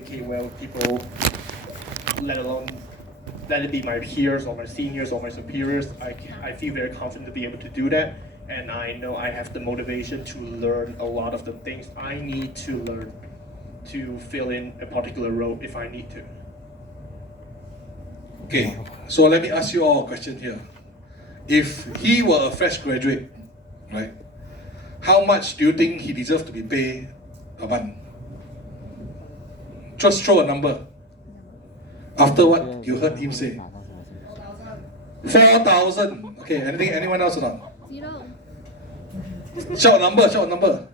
communicate well with people, let it be my peers or my seniors or my superiors. I feel very confident to be able to do that, and I know I have the motivation to learn a lot of the things I need to learn to fill in a particular role if I need to. Okay, so let me ask you all a question here. If he were a fresh graduate, right, how much do you think he deserves to be paid a month? Just throw a number. After what you heard him say. 4,000. Okay, anyone else or not? 0. Shout a number, shout a number.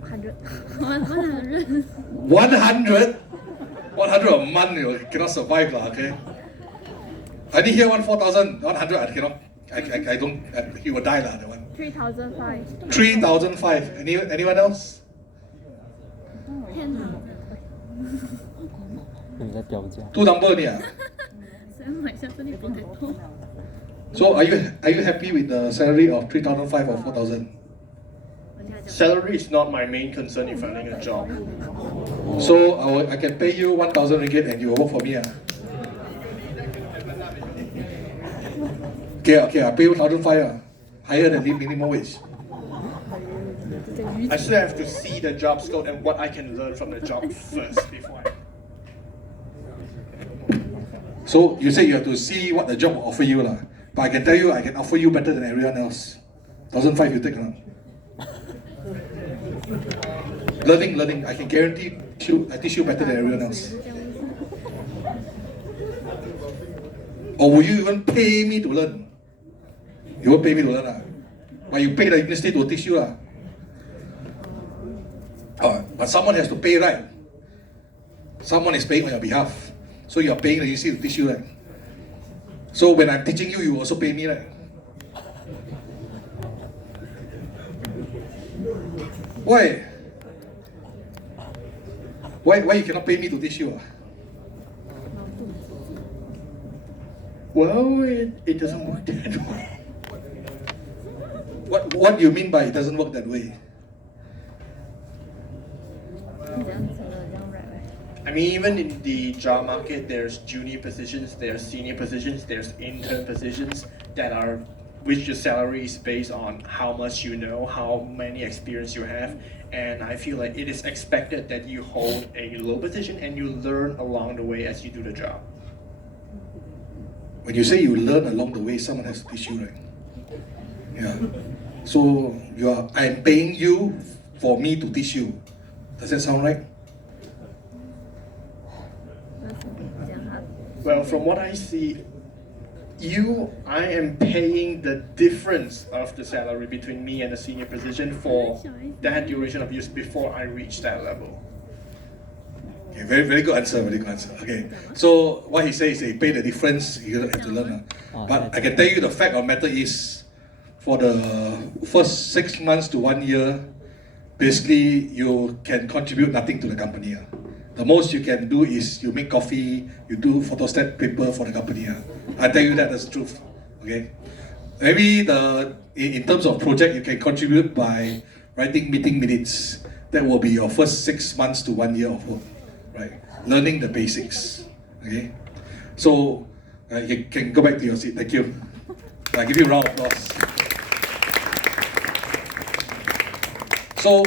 100. 100. 100? 100 a month, you cannot survive, okay? I didn't hear 4,000, 100, I cannot, I don't, he will die, that one. 3,005. 3,005. Anyone else? 10,000. 你在标价。 Two number 你啊? 所以买下这里不太多。 So are you happy with the salary of 3,005 or 4,000? Salary is not my main concern in finding a job. So I can pay you 1,000 ringgit and you will work for me. Okay, I pay you 1,500, higher than the minimum wage. I still have to see the job scope and what I can learn from the job first before I... So you say you have to see what the job will offer you, lah. But I can tell you, I can offer you better than everyone else. 1,500 you take, lah. Learning, I can guarantee I teach you better than everyone else. Or will you even pay me to learn? You won't pay me to learn, lah. But you pay the university to teach you, lah. But someone has to pay, right? Someone is paying on your behalf. So you are paying the university to teach you, right? So when I'm teaching you, you also pay me, right? Why? Why you cannot pay me to teach you? Well, it doesn't work that way. What do you mean by it doesn't work that way? I mean, even in the job market, there's junior positions, there's senior positions, there's intern positions which your salary is based on how much you know, how many experience you have, and I feel like it is expected that you hold a low position and you learn along the way as you do the job. When you say you learn along the way, someone has to teach you, right? Yeah. So I'm paying you for me to teach you. Does that sound right? Well, from what I see, I am paying the difference of the salary between me and the senior position for that duration of use before I reach that level. Okay, very good answer, very good answer. Okay, so what he says is he pay the difference, you have to learn. But I can tell you the fact of the matter is, for the first 6 months to 1 year, basically you can contribute nothing to the company. The most you can do is you make coffee, you do photostat paper for the company. I tell you that as the truth. Okay, maybe in terms of project you can contribute by writing meeting minutes. That will be your first 6 months to 1 year of work, right? Learning the basics. Okay, so you can go back to your seat. Thank you. I give you a round of applause. So,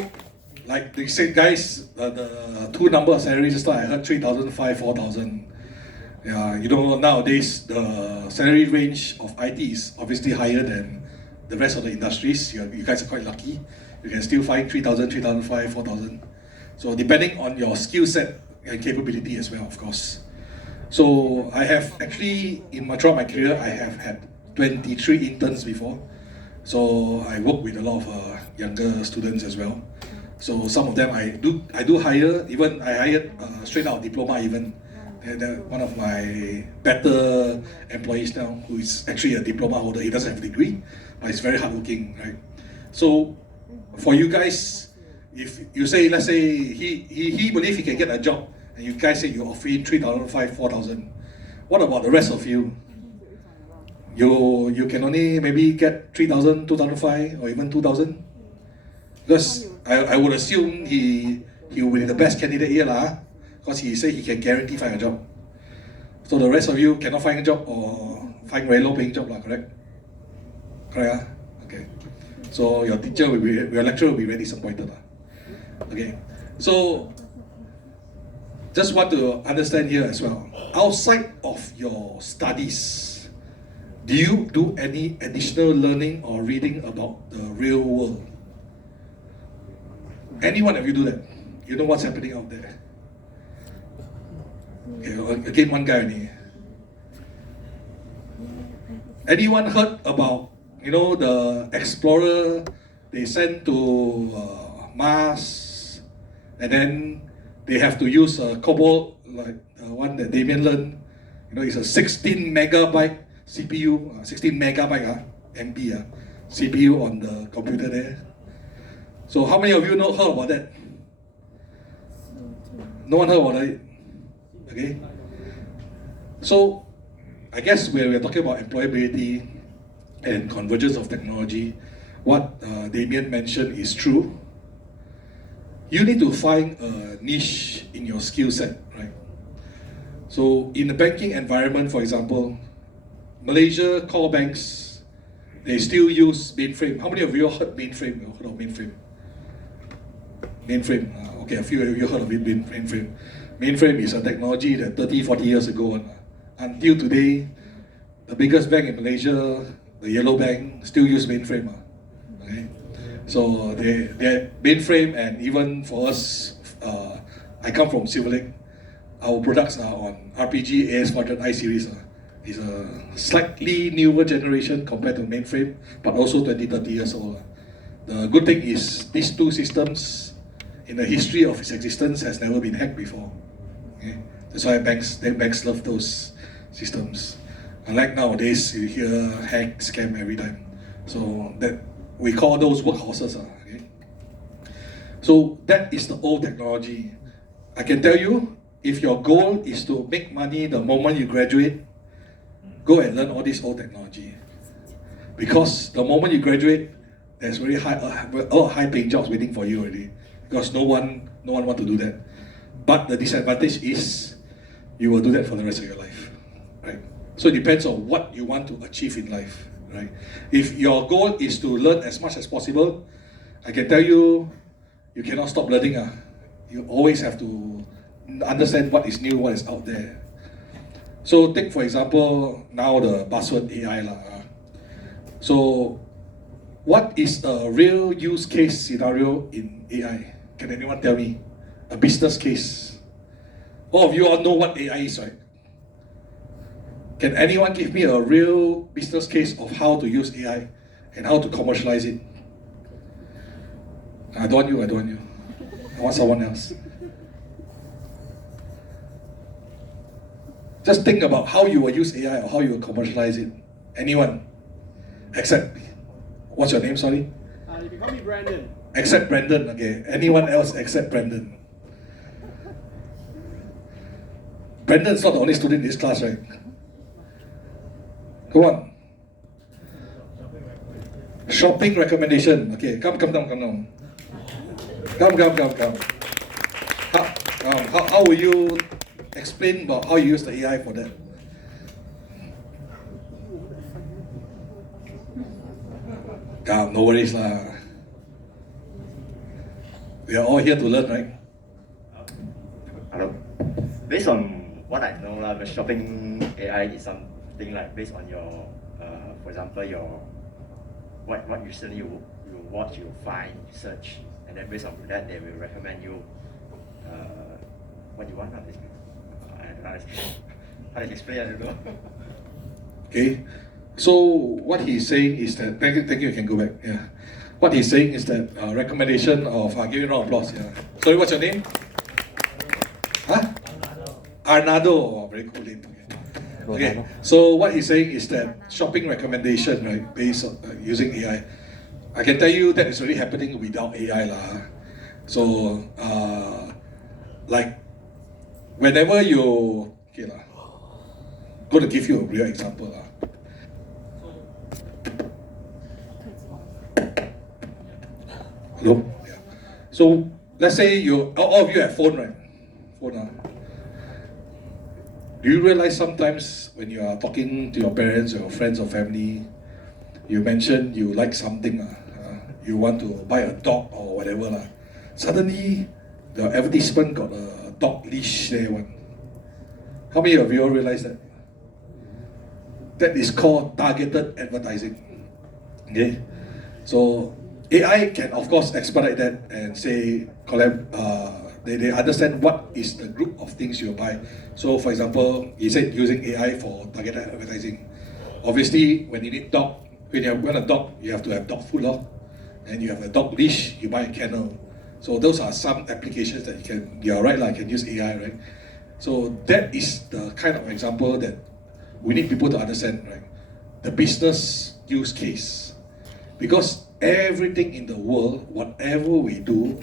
like they said, guys, the two number of salaries just I heard 3,005, 4,000. Yeah, you know, nowadays the salary range of IT is obviously higher than the rest of the industries. You guys are quite lucky. You can still find 3,000, 3,005, 4,000. So depending on your skill set and capability as well, of course. So I have actually, throughout my career, I have had 23 interns before. So I work with a lot of younger students as well. So some of them I do hire. Even I hired straight out of diploma even. They're one of my better employees now, who is actually a diploma holder. He doesn't have a degree, but he's very hardworking, right? So for you guys, if you say, let's say he believes he can get a job, and you guys say you offer him 3,005, 4,000, what about the rest of you? You can only maybe get 3,000, 2,005, or even 2,000? Because I would assume he he will be the best candidate here lah, because he say he can guarantee find a job. So the rest of you cannot find a job or find very low paying job lah, correct? Correct okay. So your lecturer will be very disappointed lah. Okay. So just want to understand here as well. Outside of your studies, do you do any additional learning or reading about the real world? Any one of you do that? You know what's happening out there? Okay, again, one guy only. Anyone heard about, the explorer they sent to Mars, and then they have to use a cobalt, like the one that Damien learned. It's a 16 megabyte CPU, 16 megabyte MB CPU on the computer there. So how many of you heard about that? No one heard about it. Okay. So I guess we're talking about employability and convergence of technology. What Damien mentioned is true. You need to find a niche in your skill set, right? So in the banking environment, for example, Malaysia core banks, they still use mainframe. How many of you heard mainframe? Heard of mainframe? Mainframe. Okay, a few of you heard of it, mainframe. Mainframe is a technology that 30, 40 years ago, until today, the biggest bank in Malaysia, the Yellow Bank, still use mainframe. Okay? So they're mainframe, and even for us, I come from Silver Lake. Our products are on RPG AS400 I series. It's a slightly newer generation compared to mainframe, but also 20, 30 years old. The good thing is these two systems, in the history of its existence, has never been hacked before. Okay? That's why banks love those systems. Unlike nowadays, you hear hack, scam every time. So that we call those workhorses. Okay? So that is the old technology. I can tell you, if your goal is to make money the moment you graduate, go and learn all this old technology. Because the moment you graduate, there's very high-paying jobs waiting for you already. Because no one want to do that. But the disadvantage is, you will do that for the rest of your life, right? So it depends on what you want to achieve in life, right? If your goal is to learn as much as possible, I can tell you, you cannot stop learning. You always have to understand what is new, what is out there. So take, for example, now the buzzword AI. So what is a real use case scenario in AI? Can anyone tell me? A business case. All of you all know what AI is, right? Can anyone give me a real business case of how to use AI and how to commercialize it? I don't want you. I want someone else. Just think about how you will use AI or how you will commercialize it. Anyone? Except, what's your name, sorry? You can call me Brandon. Except Brandon, okay. Anyone else except Brandon? Brandon's not the only student in this class, right? Go on. Shopping recommendation. Okay, come down. Come. How will you explain about how you use the AI for that? No worries lah. We are all here to learn, right? Hello. Based on what I know, the shopping AI is something like based on your, for example, your what recently you watch, you find, you search, and then based on that they will recommend you what you want. I don't know how to explain. I don't know. Okay. So what he's saying is that thank you. You can go back. Yeah. What he's saying is that recommendation of give you a round of applause. Yeah. Sorry, what's your name? Huh? Arnado. Oh, very cool name. Okay. So what he's saying is that shopping recommendation, right, based on using AI. I can tell you that is already happening without AI lah. So like whenever you going to give you a real example lah. Hello. Yeah. So let's say you, all of you have phone, right? Phone. Do you realize sometimes when you are talking to your parents or your friends or family, you mention you like something, you want to buy a dog or whatever, suddenly the advertisement got a dog leash there one. How many of you all realize that? That is called targeted advertising. Okay, so AI can of course expedite that and say they understand what is the group of things you buy. So for example, he said using AI for targeted advertising. Obviously, when you need dog, when you want a dog, you have to have dog food, and you have a dog leash, you buy a kennel. So those are some applications that you are right, you can use AI, right? So that is the kind of example that we need people to understand, right? The business use case. Because everything in the world, whatever we do,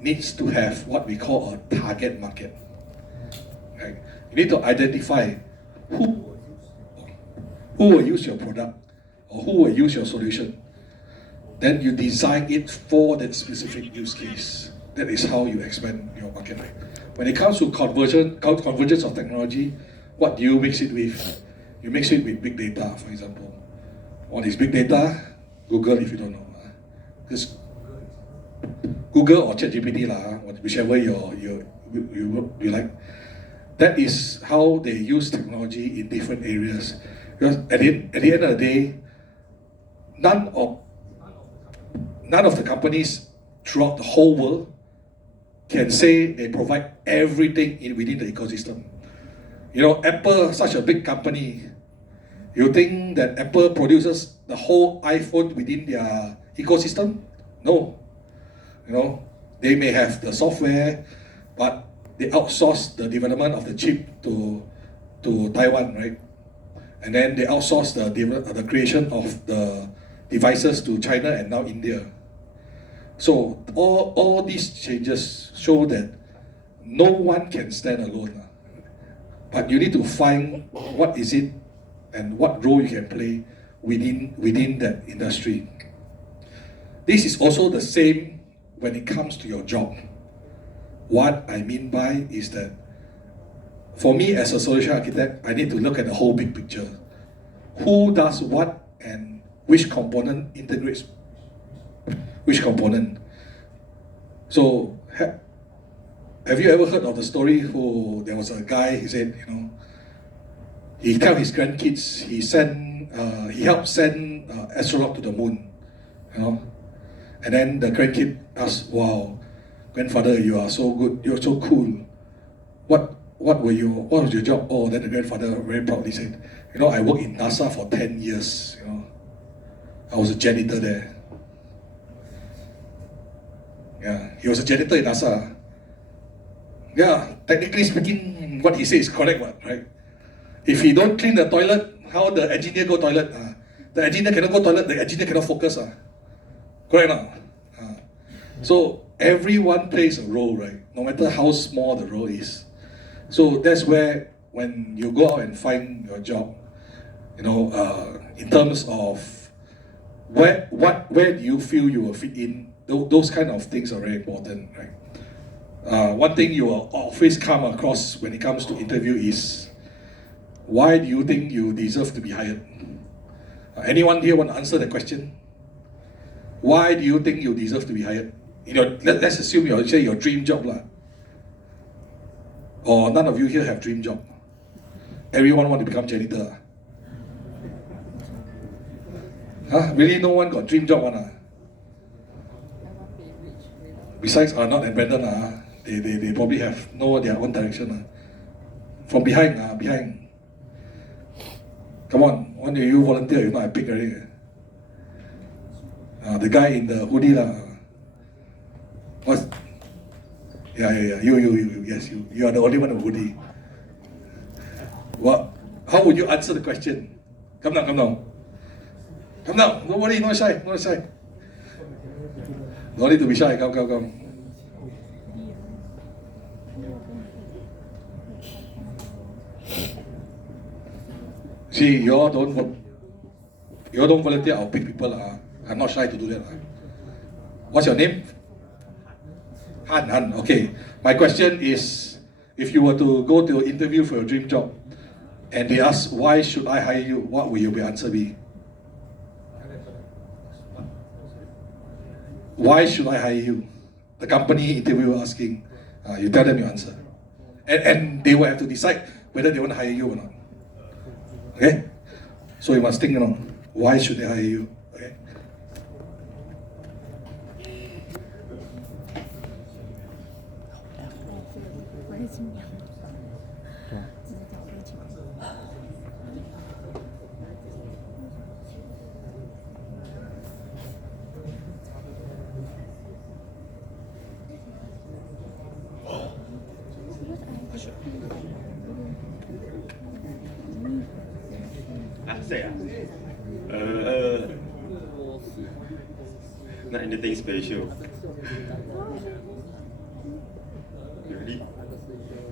needs to have what we call a target market. Right? You need to identify who will use your product or who will use your solution. Then you design it for that specific use case. That is how you expand your market. Right? When it comes to convergence of technology, what do you mix it with? You mix it with big data, for example. What is big data? Google, if you don't know. Just Google or ChatGPT, whichever you like. That is how they use technology in different areas. Because at the end of the day, none of the companies throughout the whole world can say they provide everything within the ecosystem. You know, Apple, such a big company, you think that Apple produces the whole iPhone within their ecosystem? No. You know, they may have the software, but they outsource the development of the chip to Taiwan, right? And then they outsource the creation of the devices to China and now India. So all these changes show that no one can stand alone. But you need to find what is it and what role you can play within that industry. This is also the same when it comes to your job. What I mean by is that for me as a solution architect, I need to look at the whole big picture. Who does what and which component integrates which component. So have you ever heard of the story there was a guy, he said, he tell his grandkids he helped send astronaut to the moon, and then the grandkid asked, wow, grandfather, you are so good, you're so cool. What was your job? Oh, then the grandfather very proudly said, I worked in NASA for 10 years, I was a janitor there. Yeah, he was a janitor in NASA. Yeah, technically speaking, what he says is correct, right? If he don't clean the toilet, how the engineer go toilet? The engineer cannot go toilet, the engineer cannot focus. Correct now? So everyone plays a role, right? No matter how small the role is. So that's where when you go out and find your job, in terms of where do you feel you will fit in, those kind of things are very important, right? One thing you will always come across when it comes to interview is, why do you think you deserve to be hired? Anyone here want to answer the question? Why do you think you deserve to be hired? Let's assume say your dream job or none of you here have dream job. Everyone want to become janitor. Really, no one got dream job one. Besides Arnold and Brandon, they probably have know their own direction. From behind. Come on, one of you volunteer, if not I pick already. The guy in the hoodie What? Yeah, you, yes, you are the only one with hoodie. What? How would you answer the question? Come down. Don't worry, no shy. No need to be shy, come. See, you all don't volunteer, I'll pick people. I'm not shy to do that. What's your name? Han, okay. My question is, if you were to go to interview for your dream job, and they ask, why should I hire you? What will your answer be? Why should I hire you? The company interviewer asking, you tell them your answer. And they will have to decide whether they want to hire you or not. Okay? So you must think, why should they hire you? Okay? 我是新娘，只是找我请。Say not anything special. Really?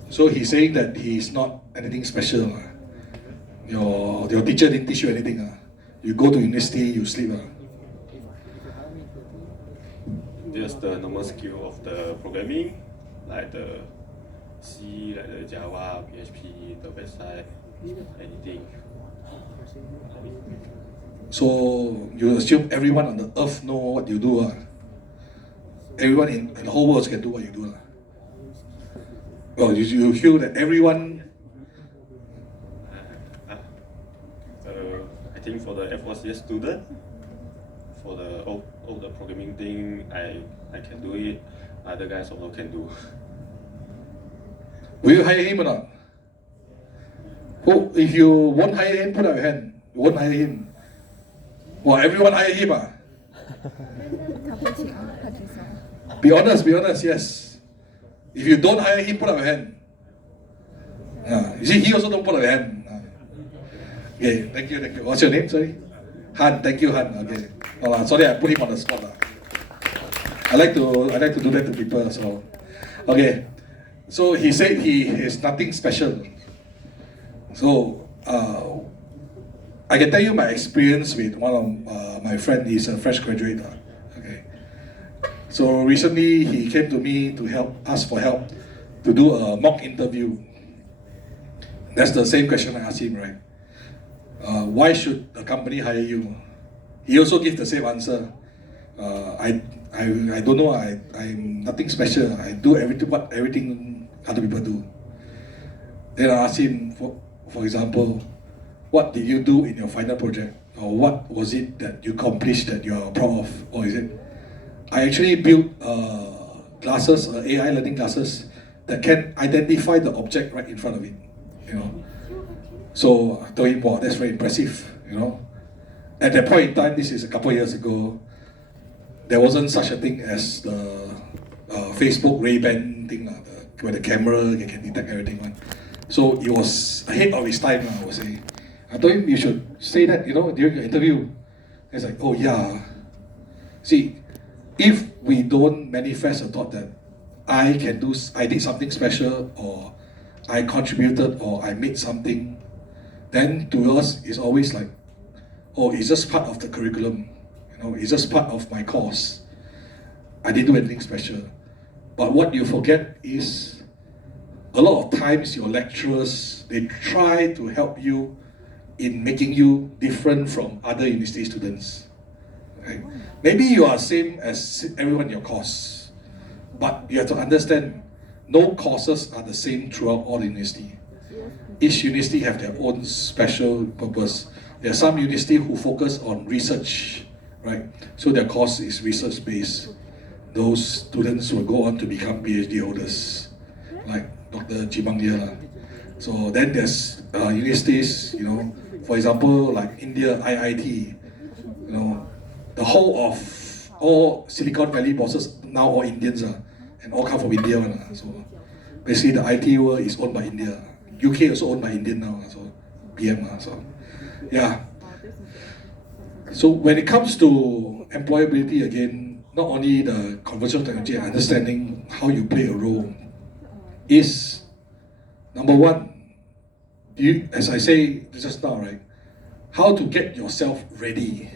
So he's saying that he's not anything special. Your teacher didn't teach you anything. You go to university, you sleep. Just the normal skill of the programming, like the C, like the Java, PHP, the website, anything. So you assume everyone on the earth know what you do. Everyone in the whole world can do what you do. Well, you feel that everyone. I think for the F1CS student, for the all the programming thing, I can do it. Other guys also can do. Will you hire him or not? Who, if you won't hire him, put up your hand. You won't hire him. Well, everyone hire him. 他不请，他举手。 Be honest, yes. If you don't hire him, put up your hand. You see, he also don't put up your hand. Okay, thank you. What's your name? Sorry? Han, thank you, Han. Okay. Sorry, I put him on the spot. I like to do that to people. So, okay. So he said he is nothing special. So, I can tell you my experience with one of my friend. He's a fresh graduate. Okay. So recently he came to me to ask for help to do a mock interview. That's the same question I asked him, right? Why should the company hire you? He also gives the same answer. I don't know. I'm nothing special. I do everything other people do. Then I asked him, for example, what did you do in your final project? Or what was it that you accomplished that you are proud of? Or is it? I actually built glasses, AI learning glasses that can identify the object right in front of it. So I told him, wow, that's very impressive. At that point in time, this is a couple of years ago, there wasn't such a thing as the Facebook Ray-Ban thing, where the camera can detect everything. So it was ahead of its time, I would say. I told him you should say that, during your interview. It's like, oh yeah. See, if we don't manifest a thought that I did something special, or I contributed, or I made something, then to us it's always like, oh, it's just part of the curriculum. It's just part of my course. I didn't do anything special. But what you forget is, a lot of times your lecturers, they try to help you in making you different from other university students. Right? Maybe you are same as everyone in your course, but you have to understand, no courses are the same throughout all university. Each university have their own special purpose. There are some university who focus on research, right? So their course is research based. Those students will go on to become PhD holders, like Dr. Jimang here. So then there's universities, for example, like India, IIT, the whole of all Silicon Valley bosses now all Indians and all come from India. So basically the IT world is owned by India. UK is also owned by Indian now, so PM. So yeah. So when it comes to employability again, not only the conversational technology and understanding how you play a role is number one. As I say just now, right? How to get yourself ready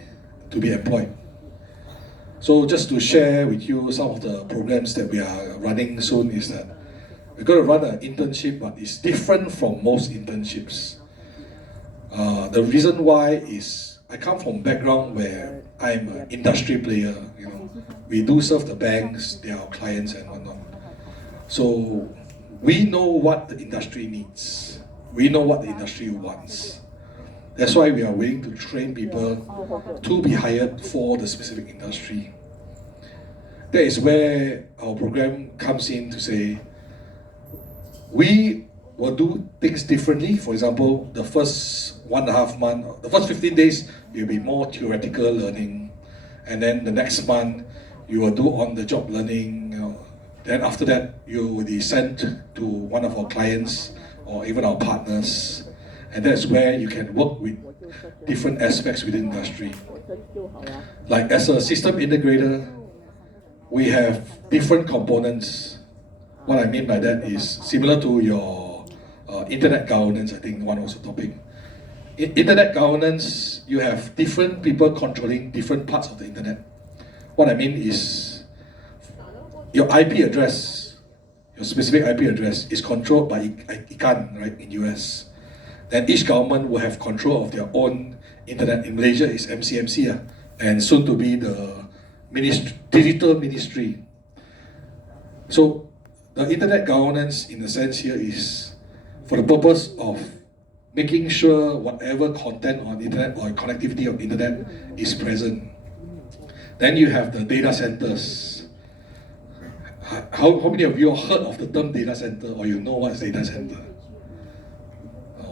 to be employed. So just to share with you some of the programs that we are running soon is that we're going to run an internship, but it's different from most internships. The reason why is I come from a background where I'm an industry player. We do serve the banks, they are our clients and whatnot. So we know what the industry needs. We know what the industry wants. That's why we are willing to train people to be hired for the specific industry. That is where our program comes in to say, we will do things differently. For example, the first 1.5 months, the first 15 days, will be more theoretical learning. And then the next month, you will do on-the-job learning. Then after that, you will be sent to one of our clients or even our partners. And that's where you can work with different aspects within the industry. Like as a system integrator, we have different components. What I mean by that is similar to your internet governance, I think one was the topic. In internet governance, you have different people controlling different parts of the internet. What I mean is your IP address, your specific IP address is controlled by ICANN, right, in US. Then each government will have control of their own internet. In Malaysia, it's MCMC, and soon to be the digital ministry. So the internet governance, in a sense here, is for the purpose of making sure whatever content on internet or connectivity of internet is present. Then you have the data centers. How many of you have heard of the term data center, or you know what's data center?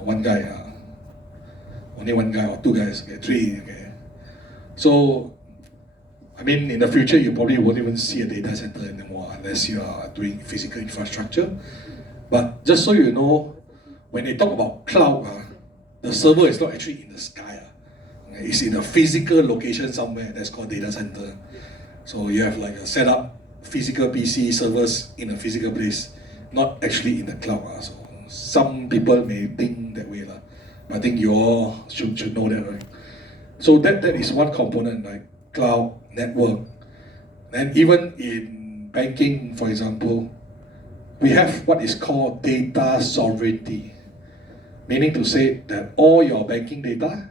One guy, only one guy or two guys, okay, three, okay. So, I mean, in the future, you probably won't even see a data center anymore unless you are doing physical infrastructure. But just so you know, when they talk about cloud, the server is not actually in the sky. It's in a physical location somewhere that's called data center. So you have like a set up physical PC servers in a physical place, not actually in the cloud. So some people may think that way, but I think you all should know that, right? So that is one component, like cloud, network. And even in banking, for example, we have what is called data sovereignty, meaning to say that all your banking data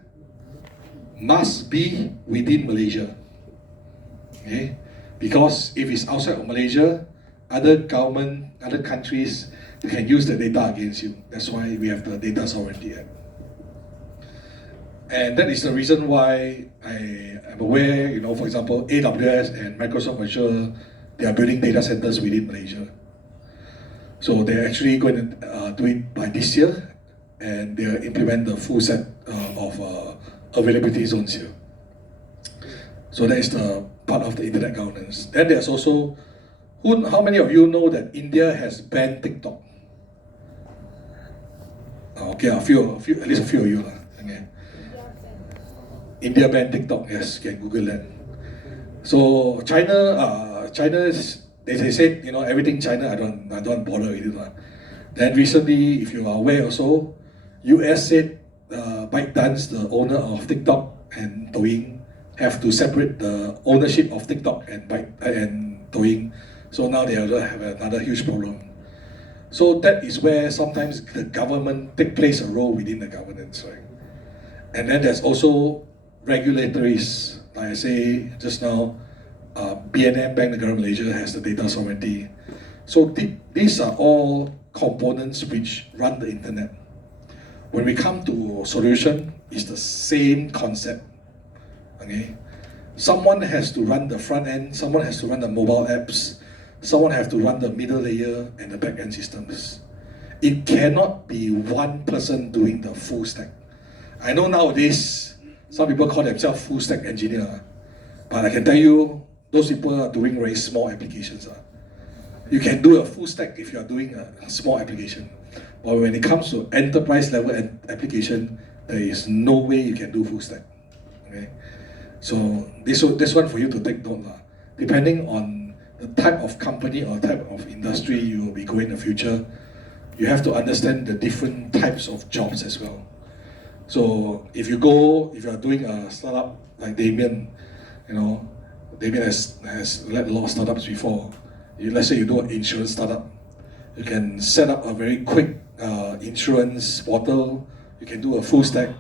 must be within Malaysia. Okay? Because if it's outside of Malaysia, other government, other countries, they can use the data against you. That's why we have the Data Sovereignty Act. And that is the reason why I am aware, for example, AWS and Microsoft Azure, they are building data centers within Malaysia. So they're actually going to do it by this year, and they'll implement the full set of availability zones here. So that is the part of the internet governance. Then there's also, how many of you know that India has banned TikTok? Okay, at least a few of you. Okay. India banned TikTok, yes, you can Google that. So China is, they said, everything China, I don't bother with it. Then recently, if you are aware also, US said ByteDance, the owner of TikTok and Douyin, have to separate the ownership of TikTok and Douyin. So now they will have another huge problem. So that is where sometimes the government plays a role within the governance, right? And then there's also regulatories. Like I say just now, BNM, Bank Negara Malaysia, has the data sovereignty. So these are all components which run the internet. When we come to solution, it's the same concept. Okay, someone has to run the front end, someone has to run the mobile apps, someone has to run the middle layer and the back end systems. It cannot be one person doing the full stack. I know nowadays some people call themselves full stack engineer, but I can tell you those people are doing very small applications. You can do a full stack if you are doing a small application, but when it comes to enterprise level application, there is no way you can do full stack. Okay. So this one for you to take note. Depending on the type of company or type of industry you will be going in the future, you have to understand the different types of jobs as well. So if you are doing a startup like Damien, David has led a lot of startups before. Let's say you do an insurance startup, you can set up a very quick insurance portal, you can do a full stack,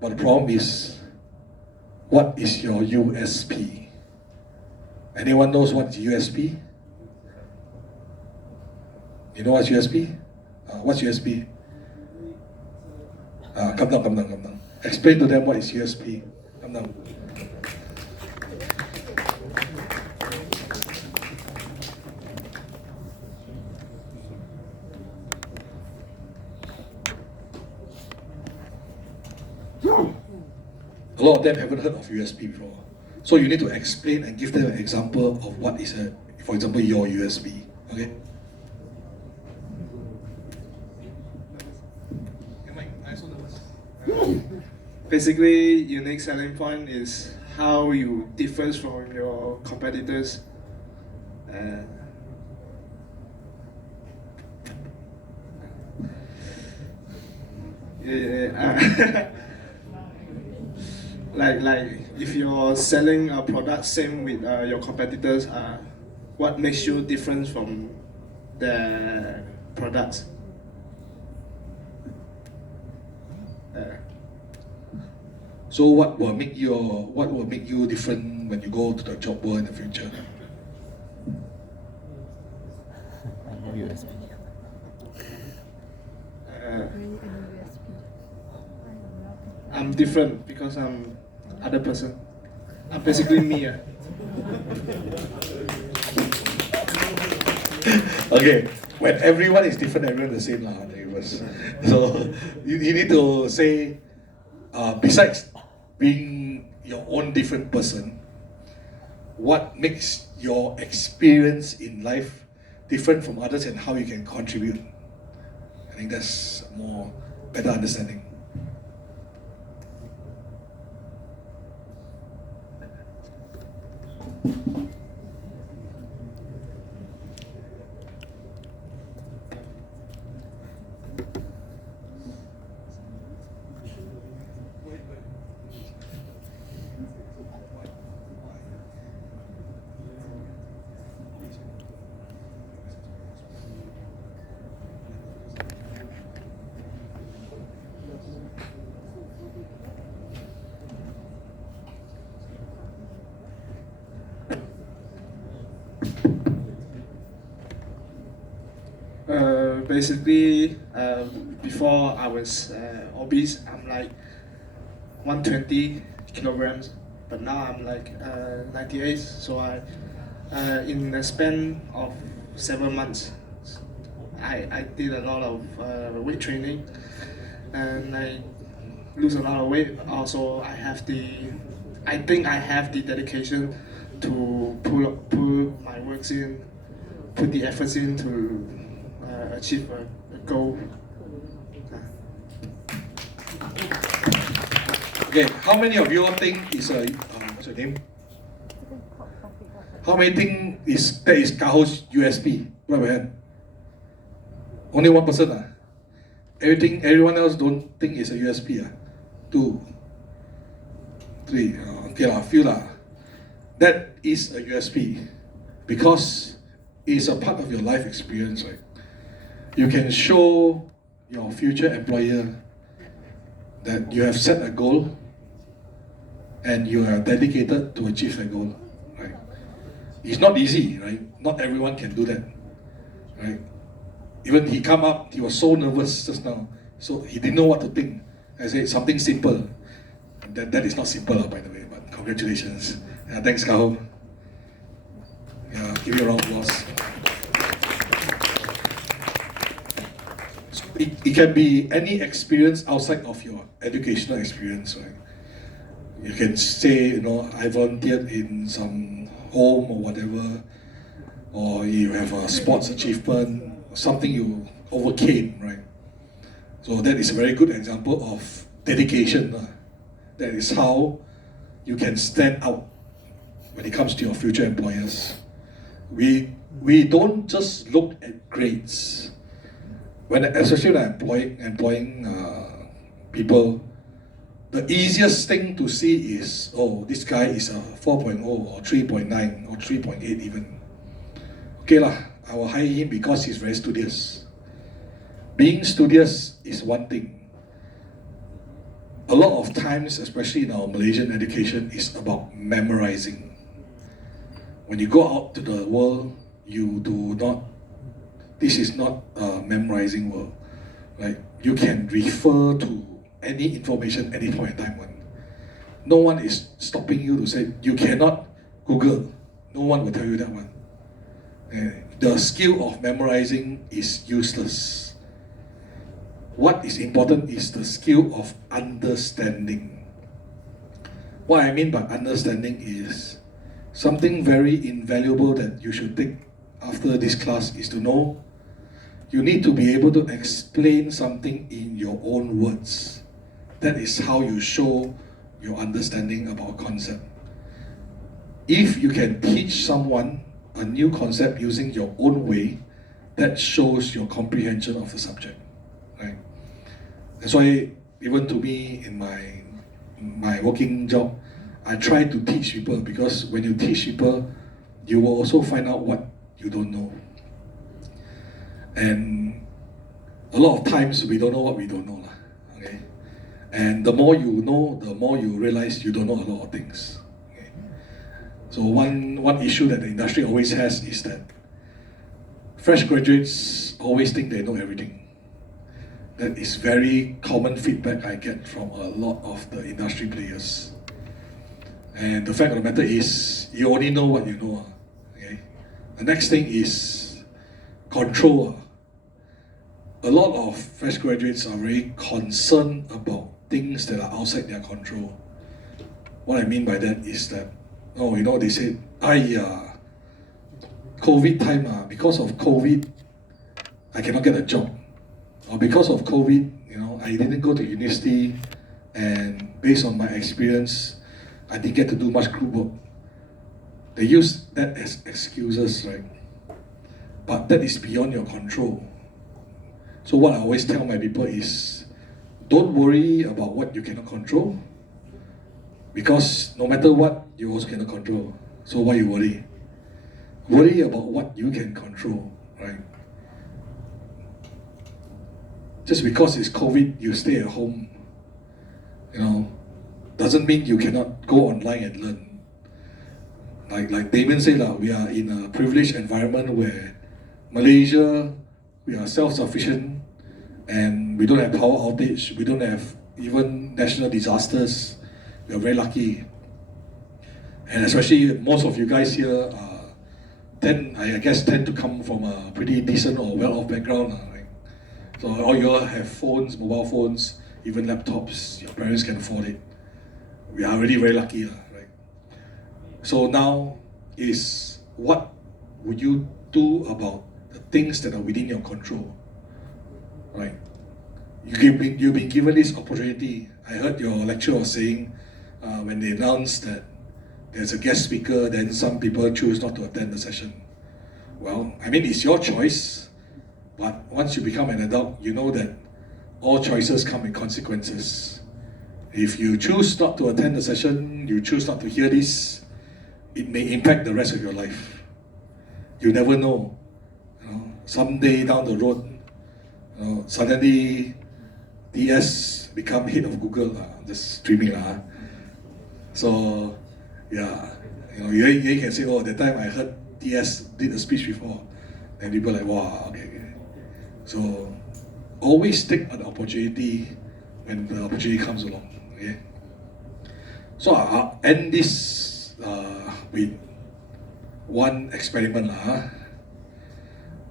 but the problem is, what is your USP? Anyone knows what's USP? You know what's USP? What's USP? Come down. Explain to them what is USP. Come down. A lot of them haven't heard of USP before. So you need to explain and give them an example of what is, for example, your USP. Okay? Basically, unique selling point is how you differ from your competitors. Like if you're selling a product same with your competitors, what makes you different from the products? So what will make you different when you go to the job world in the future? USP. I'm different because I'm other person. I'm basically me. Okay, when everyone is different, everyone the same lah. So you need to say, besides being your own different person, what makes your experience in life different from others and how you can contribute? I think that's more better understanding. Basically, before I was obese, I'm like 120 kilograms, but now I'm like 98. So in the span of 7 months, I did a lot of weight training, and I lose a lot of weight. Also, I think I have the dedication to put my works in, put the efforts in to achieve a goal. Okay, how many of you think is what's your name? How many think that is Kaho's USP? Raise your hand. Only one person everyone else don't think it's a USP 2, 3, okay lah, few lah. That is a USP because it's a part of your life experience, right? You can show your future employer that you have set a goal and you are dedicated to achieve that goal, right? It's not easy, right? Not everyone can do that, right? Even he come up, he was so nervous just now, so he didn't know what to think. I said something simple. That is not simple, by the way, but congratulations. Thanks, Kaho. Yeah, give you a round of applause. It can be any experience outside of your educational experience, right? You can say, I volunteered in some home or whatever, or you have a sports achievement, something you overcame, right? So that is a very good example of dedication. That is how you can stand out when it comes to your future employers. We don't just look at grades. Especially when employing people, the easiest thing to see is, oh, this guy is a 4.0 or 3.9 or 3.8 even. Okay lah, I will hire him because he's very studious. Being studious is one thing. A lot of times, especially in our Malaysian education, is about memorizing. When you go out to the world, you do not, this is not a memorizing world, right? You can refer to any information any point in time. No one is stopping you to say, you cannot Google. No one will tell you that one. The skill of memorizing is useless. What is important is the skill of understanding. What I mean by understanding is something very invaluable that you should take after this class is to know you need to be able to explain something in your own words. That is how you show your understanding about a concept. If you can teach someone a new concept using your own way, that shows your comprehension of the subject, right? That's why even to me in my working job, I try to teach people, because when you teach people, you will also find out what you don't know. And a lot of times we don't know what we don't know, okay? And the more you know, the more you realize you don't know a lot of things. Okay? So one issue that the industry always has is that fresh graduates always think they know everything. That is very common feedback I get from a lot of the industry players. And the fact of the matter is, you only know what you know. Okay? The next thing is control. A lot of fresh graduates are very concerned about things that are outside their control. What I mean by that is that, oh, you know, they say, COVID time, because of COVID, I cannot get a job. Or because of COVID, you know, I didn't go to university, and based on my experience, I didn't get to do much group work. They use that as excuses, right? But that is beyond your control. So what I always tell my people is, don't worry about what you cannot control, because no matter what, you also cannot control. So why you worry? Worry about what you can control, right? Just because it's COVID, you stay at home, you know, doesn't mean you cannot go online and learn. Like Damien said, we are in a privileged environment where Malaysia, we are self-sufficient, and we don't have power outage, we don't have even national disasters. We are very lucky. And especially most of you guys here tend to come from a pretty decent or well-off background. Right? So all you all have phones, mobile phones, even laptops, your parents can afford it. We are really very lucky, right? So now is, what would you do about the things that are within your control, right? You've been given this opportunity. I heard your lecturer was saying when they announced that there's a guest speaker, then some people choose not to attend the session. Well, I mean, it's your choice, but once you become an adult, you know that all choices come with consequences. If you choose not to attend the session, you choose not to hear this, it may impact the rest of your life. You never know. Someday down the road, suddenly DS become head of Google, just dreaming. So, yeah, you can say, oh, that time I heard DS did a speech before, and people are like, wow, okay. So, always take an opportunity when the opportunity comes along. Okay? So I'll end this with one experiment.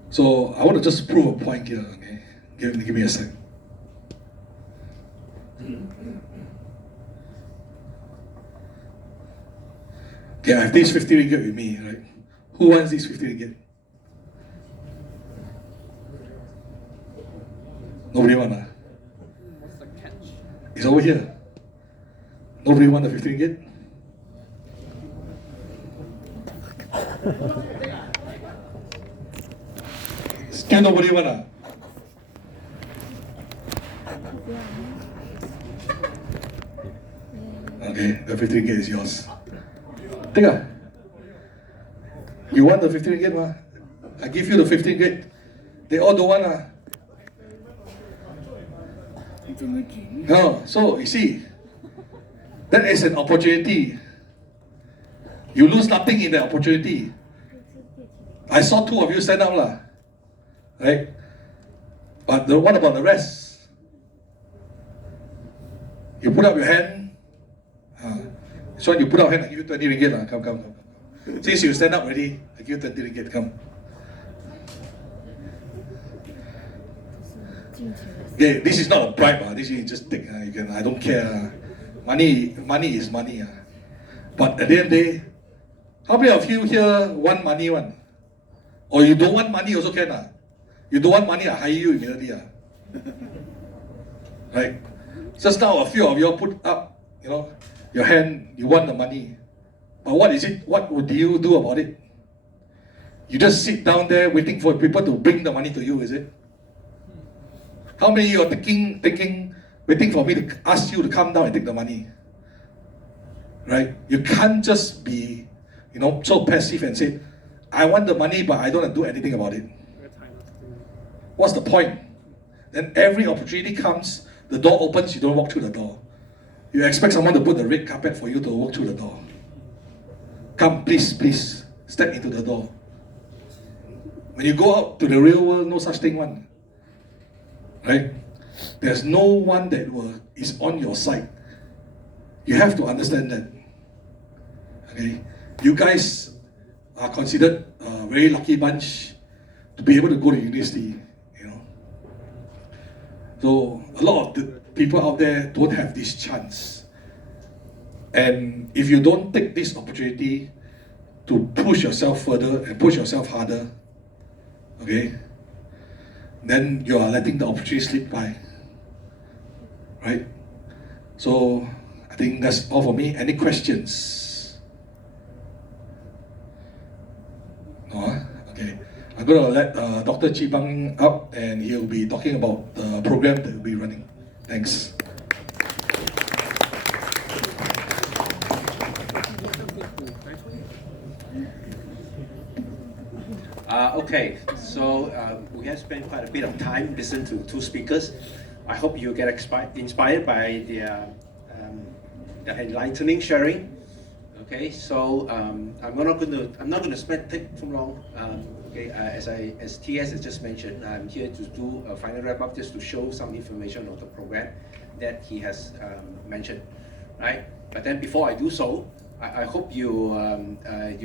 So I want to just prove a point here. Okay? Give me a sec. Okay, I have this 50 ringgit with me, right? Who wants this 50 ringgit? Nobody want. What's the catch? It's over here. Nobody want the 50 ringgit? Still nobody want. Okay, the 15 ringgit is yours. Take ah. You want the 15 ringgit, ma? I give you the 15 ringgit. They all don't want ah. 怎么举？ No, so you see, that is an opportunity. You lose nothing in the opportunity. I saw 2 of you stand up lah, right? But what about the rest? You put up your hand. So you put up your hand, I give you 20 ringgit lah. Come. Since you stand up already, I give you 20 ringgit. Come. 进去了。 Okay, this is not a bribe. This is just take. You can. I don't care. Money is money. But at the end of the day, how many of you here want money one? Or you don't want money also can. You don't want money, I hire you immediately. Right? Just now a few of you put up, your hand, you want the money. But what is it? What would you do about it? You just sit down there waiting for people to bring the money to you, is it? How many of you are thinking, waiting for me to ask you to come down and take the money? Right? You can't just be, so passive and say, I want the money, but I don't want to do anything about it. What's the point? Then every opportunity comes, the door opens, you don't walk through the door. You expect someone to put the red carpet for you to walk through the door. Come, please, step into the door. When you go out to the real world, no such thing one. Right? There's no one that is on your side. You have to understand that. Okay? You guys are considered a very lucky bunch to be able to go to university. So a lot of the people out there don't have this chance. And if you don't take this opportunity to push yourself further and push yourself harder, okay, then you are letting the opportunity slip by. Right? So I think that's all for me. Any questions? No? Okay. I'm going to let Dr. Chi Bang up and he'll be talking about the program that we'll be running. Thanks. Okay, so we have spent quite a bit of time listening to 2 speakers. I hope you get inspired by the enlightening sharing. Okay, so I'm not going to take too long. Okay, as TS has just mentioned, I'm here to do a final wrap up, just to show some information of the program that he has mentioned, right? But then before I do so, I hope you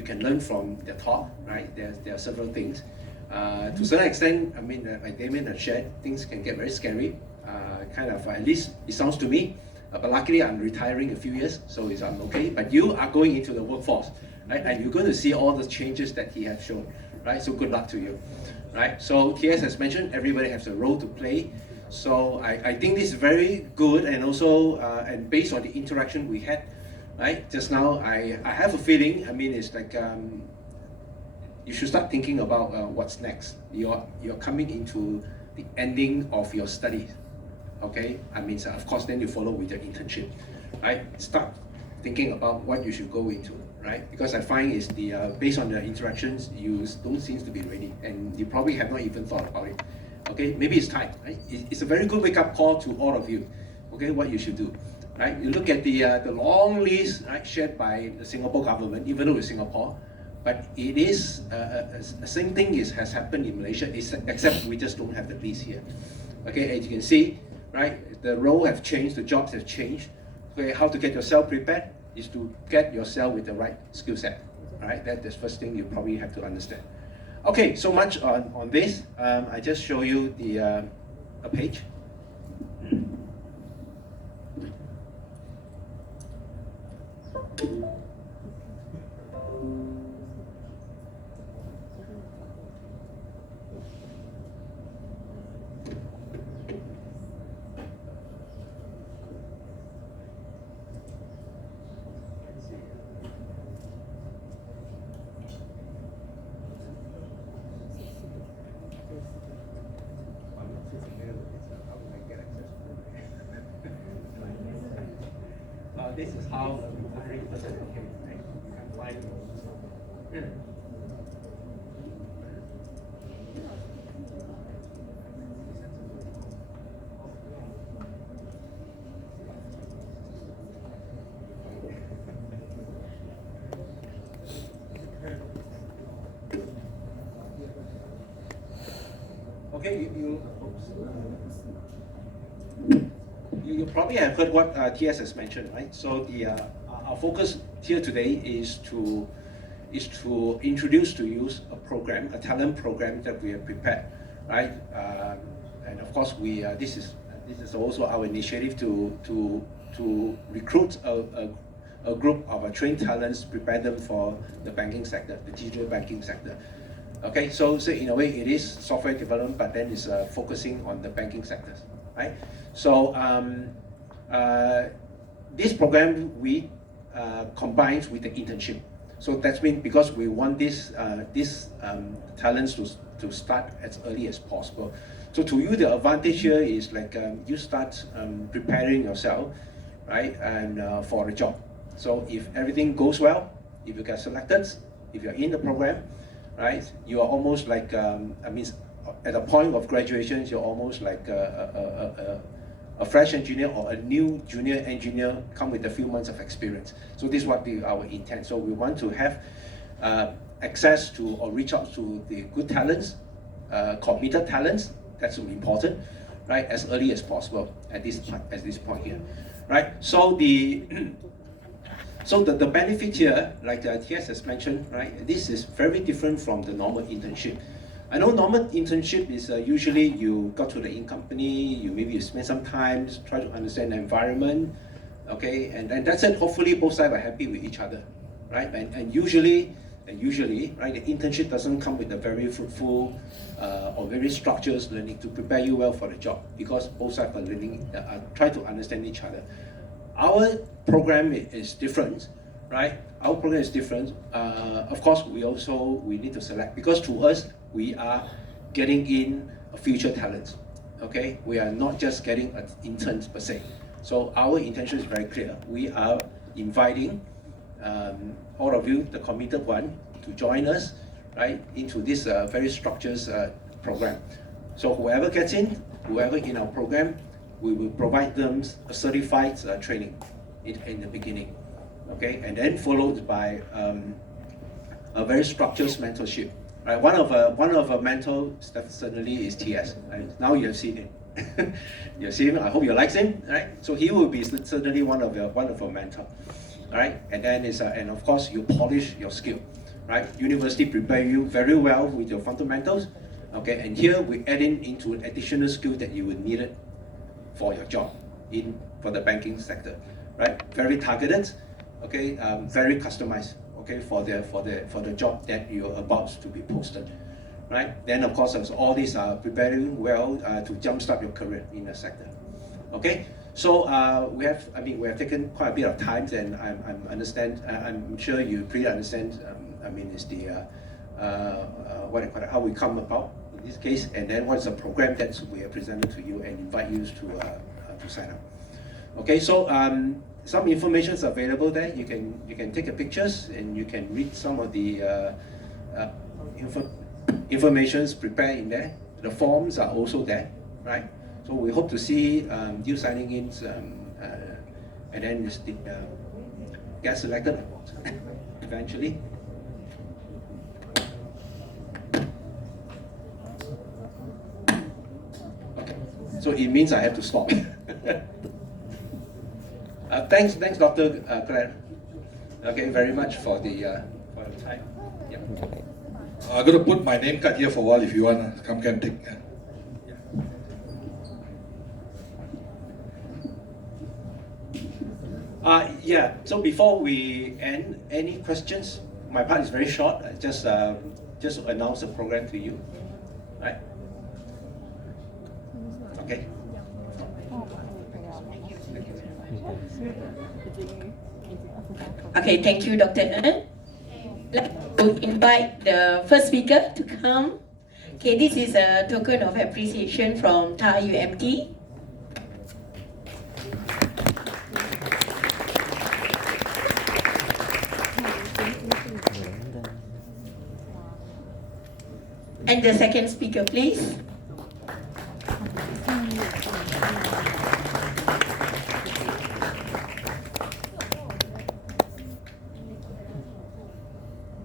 can learn from the talk, right? There are several things. To a certain extent, I mean, like Damien has shared, things can get very scary. At least it sounds to me. But luckily, I'm retiring a few years, so I'm okay. But you are going into the workforce, right? And you're going to see all the changes that he has shown, right? So good luck to you, right? So TS has mentioned, everybody has a role to play. So I think this is very good, and also and based on the interaction we had, right? Just now, I have a feeling. I mean, it's like you should start thinking about what's next. You're coming into the ending of your studies. Okay, I mean, so of course, then you follow with your internship, right? Start thinking about what you should go into, right? Because I find is based on the interactions, you don't seem to be ready, and you probably have not even thought about it. Okay, maybe it's time, right? It's a very good wake-up call to all of you. Okay, what you should do, right? You look at the long list, right, shared by the Singapore government, even though it's Singapore, but it is the same thing has happened in Malaysia, except we just don't have the list here. Okay, as you can see. Right, the role have changed, the jobs have changed. Okay, how to get yourself prepared is to get yourself with the right skill set. Right, that's the first thing you probably have to understand. Okay, so much on this. I just show you a page. this is how 100% okay. Right? Okay, you probably have heard what TS has mentioned, right? So our focus here today is to introduce to you a program, a talent program that we have prepared, right? And of course, this is also our initiative to recruit a group of trained talents, prepare them for the banking sector, the digital banking sector. Okay, so in a way it is software development, but then it's focusing on the banking sectors, right? So this program we combines with the internship. So that's mean because we want these talents to start as early as possible. So to you, the advantage here is like you start preparing yourself, right, and for a job. So if everything goes well, if you get selected, if you're in the program, right, you are almost like at the point of graduation, you're almost like a fresh engineer or a new junior engineer come with a few months of experience. So this is what our intent. So we want to have access to or reach out to the good talents, committed talents. That's important, right? As early as possible at this point here, right? So the benefit here, like TS has mentioned, right? This is very different from the normal internship. I know normal internship is usually you go to the in-company, you spend some time, try to understand the environment, okay, and that's it. Hopefully both sides are happy with each other, right? And usually, right, the internship doesn't come with a very fruitful or very structured learning to prepare you well for the job, because both sides are learning, try to understand each other. Our program is different, right? Our program is different. Of course, we need to select, because to us, we are getting in a future talent, okay? We are not just getting an interns per se. So our intention is very clear. We are inviting all of you, the committed one, to join us, right, into this very structured program. So whoever gets in our program, we will provide them a certified training in the beginning, okay? And then followed by a very structured mentorship. Right, one of our mentors certainly is TS. Right? Now you have seen him. You have seen him. I hope you like him. Right? So he will be certainly one of our mentors. Right? And then and of course you polish your skill. Right? University prepare you very well with your fundamentals. Okay. And here we add into an additional skill that you will need it for your job for the banking sector. Right? Very targeted. Okay. Very customized. Okay, for the job that you're about to be posted, right? Then of course, all these are preparing well to jumpstart your career in the sector. Okay, so we have taken quite a bit of time, and I'm sure you pretty understand. Is the how we come about in this case, and then what's the program that we have presented to you and invite you to sign up. Okay, so. Some information is available there. You can take a pictures and you can read some of the informations prepared in there. The forms are also there, right? So we hope to see you signing in, and then get selected eventually. Okay, so it means I have to stop. Thanks, Dr. Claire. Okay, very much for the time. Yeah. I'm going to put my name card here for a while if you want to come and take. Yeah. So before we end, any questions? My part is very short. Just announce the program to you, right? Okay. Okay, thank you, Dr. Ng. Let's invite the first speaker to come. Okay, this is a token of appreciation from Thai UMT. And the second speaker, please.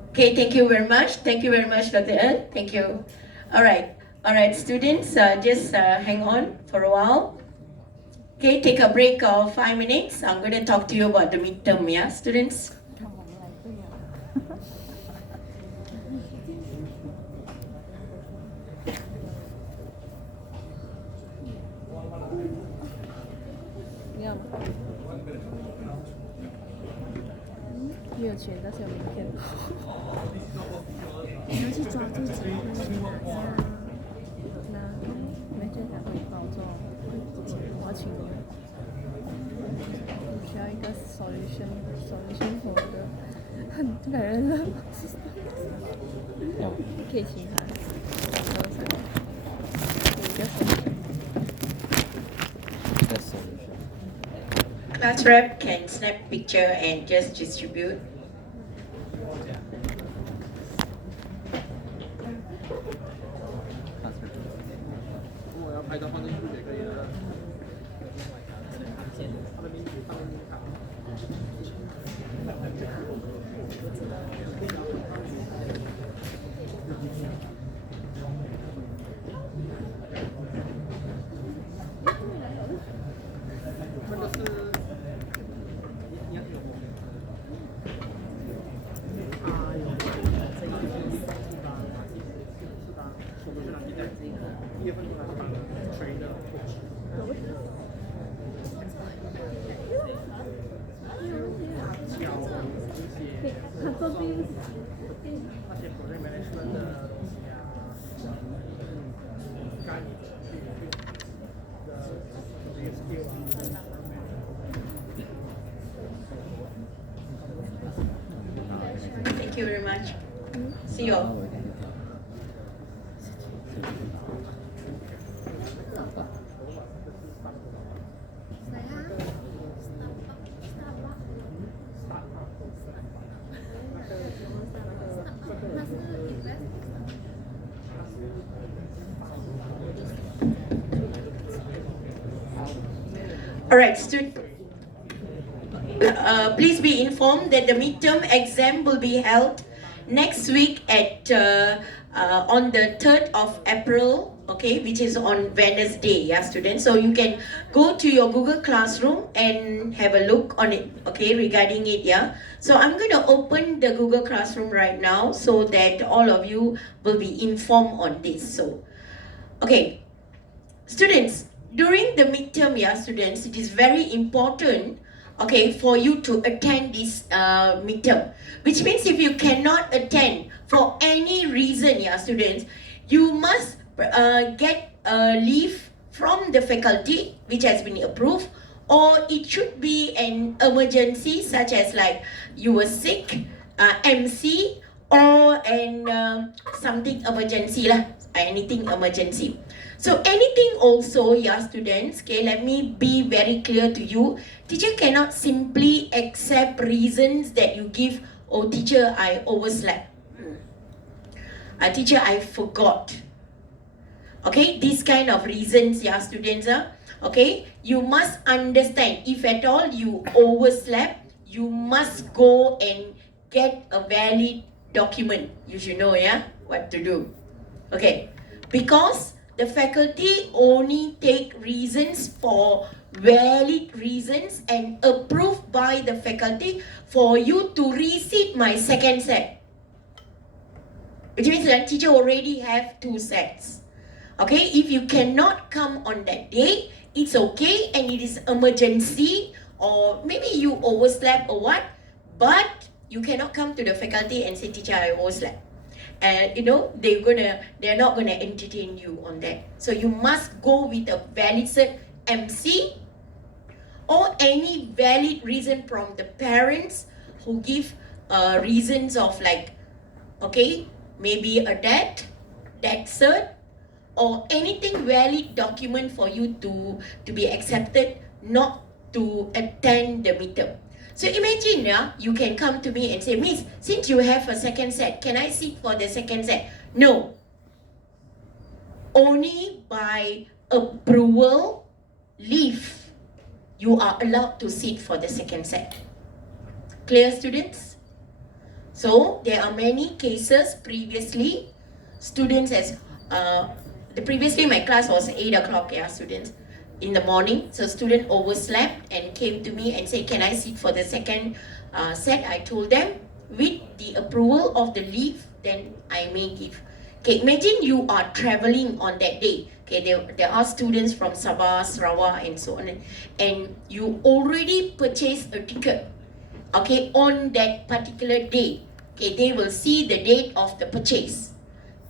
Okay, thank you very much. Thank you very much, Dr. N. Thank you. All right, students, just hang on for a while. Okay, take a break of 5 minutes. I'm going to talk to you about the midterm, yeah, students? 有钱，但是有名片。你要去抓住机会，那没最想会帮助我要请你，需要一个 solution for 的很感人的，可以请他，有一个 solution。 Class rep can snap picture and just distribute. Thank you very much. See you all. All right, please be informed that the midterm exam will be held next week at on the 3rd of April, okay, which is on Wednesday, yeah, students. So you can go to your Google Classroom and have a look on it, okay, regarding it, yeah. So I'm going to open the Google Classroom right now so that all of you will be informed on this. So, okay, students, during the midterm, yeah, students, it is very important, okay, for you to attend this midterm. Which means if you cannot attend for any reason, yeah, students, you must get a leave from the faculty, which has been approved, or it should be an emergency, such as like you were sick, MC, or something emergency lah, anything emergency. So anything also, yeah, students, okay, let me be very clear to you. Teacher cannot simply accept reasons that you give, oh teacher, I overslept. Teacher, I forgot. Okay, these kind of reasons, yeah, students, okay, you must understand, if at all you overslept, you must go and get a valid document. You should know, yeah, what to do. Okay, because the faculty only take reasons for valid reasons and approved by the faculty for you to resit my second set. Which means that teacher already have 2 sets. Okay, if you cannot come on that day, it's okay, and it is emergency, or maybe you overslept or what, but you cannot come to the faculty and say, teacher, I overslept. And you know, they're not gonna entertain you on that. So you must go with a valid cert MC or any valid reason from the parents who give reasons of like, okay, maybe a debt cert, or anything valid document for you to be accepted not to attend the midterm. So imagine, yeah, you can come to me and say, Miss, since you have a second set, can I sit for the second set? No. only by approval leave you are allowed to sit for the second set. Clear, students? So there are many cases previously, students previously my class was 8 o'clock, yeah, students, in the morning. So student overslept and came to me and said, can I sit for the second set? I told them, with the approval of the leave, then I may give. Okay, imagine you are traveling on that day. Okay, there are students from Sabah, Sarawak and so on, and you already purchased a ticket, okay, on that particular day. Okay, they will see the date of the purchase.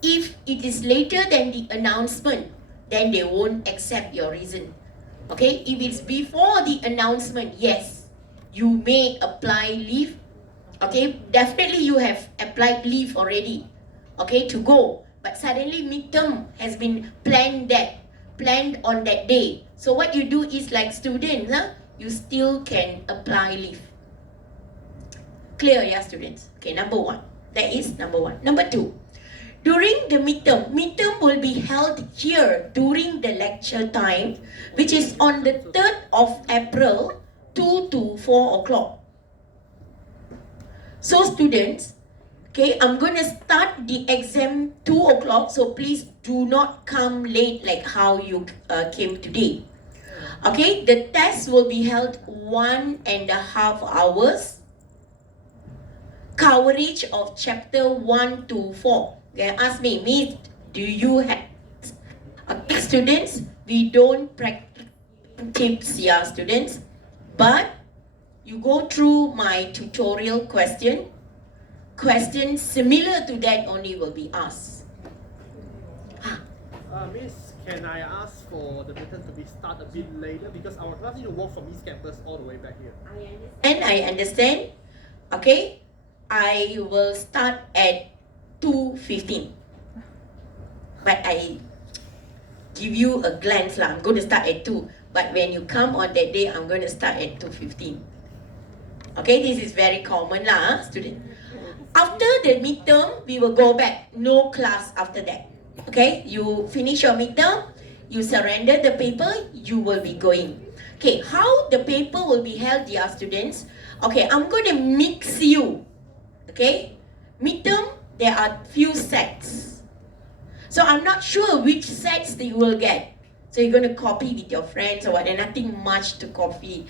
If it is later than the announcement, then they won't accept your reason. Okay, if it's before the announcement, yes, you may apply leave. Okay, definitely you have applied leave already, okay, to go. But suddenly midterm has been planned on that day. So what you do is, like students, you still can apply leave. Clear, yeah, students? Okay, number one. That is number one. Number two, during the midterm will be held here during the lecture time, which is on the 3rd of April, 2 to 4 o'clock. So students, okay, I'm going to start the exam 2 o'clock, so please do not come late like how you came today. Okay, the test will be held 1.5 hours. Coverage of chapter 1 to 4. Okay, ask me, Miss, do you have... Okay, students, we don't practice tips, yeah, students, but you go through my tutorial questions similar to that only will be asked. Miss, can I ask for the midterm to be start a bit later, because our class need to walk from East Campus all the way back here. I understand. Okay, I will start at 2:15. But I give you a glance lah. I'm going to start at 2. But when you come on that day, I'm going to start at 2:15. Okay, this is very common lah, student. After the midterm, we will go back. No class after that. Okay, you finish your midterm, you surrender the paper, you will be going. Okay, how the paper will be held, dear students? Okay, I'm going to mix you. Okay, midterm, there are few sets. So I'm not sure which sets that you will get. So you're going to copy with your friends or what, and nothing much to copy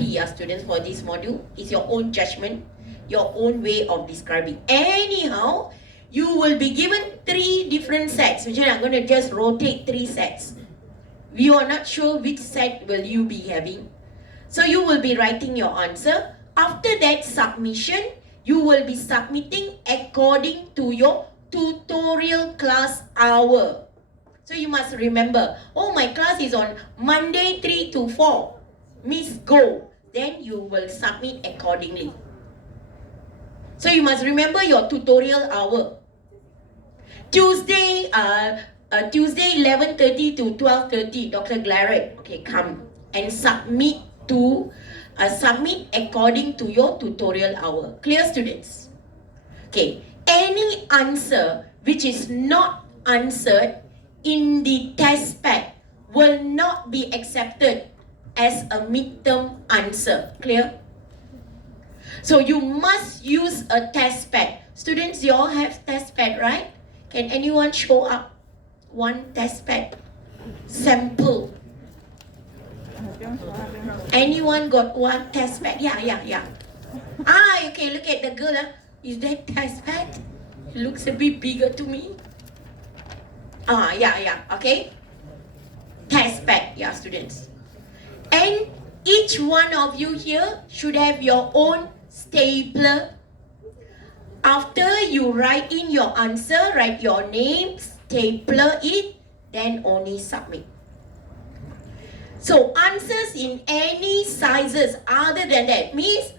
your students for this module. It's your own judgment, your own way of describing. Anyhow, you will be given 3 different sets. Which I'm going to just rotate 3 sets. You are not sure which set will you be having. So you will be writing your answer. After that submission, you will be submitting according to your tutorial class hour. So you must remember, oh, my class is on Monday 3 to 4. Miss, go. Then you will submit accordingly. So you must remember your tutorial hour. Tuesday 11:30 to 12:30, Dr. Glaret, okay, come and submit according to your tutorial hour. Clear, students? Okay, any answer which is not answered in the test pad will not be accepted as a midterm answer. Clear? So you must use a test pad. Students, you all have test pad, right? Can anyone show up one test pad sample? Anyone got one test pad? Yeah. Okay, look at the girl. Is that test pad? It looks a bit bigger to me. Yeah, okay. Test pad, yeah, students. And each one of you here should have your own stapler. After you write in your answer, write your name, stapler it, then only submit. So answers in any sizes other than that means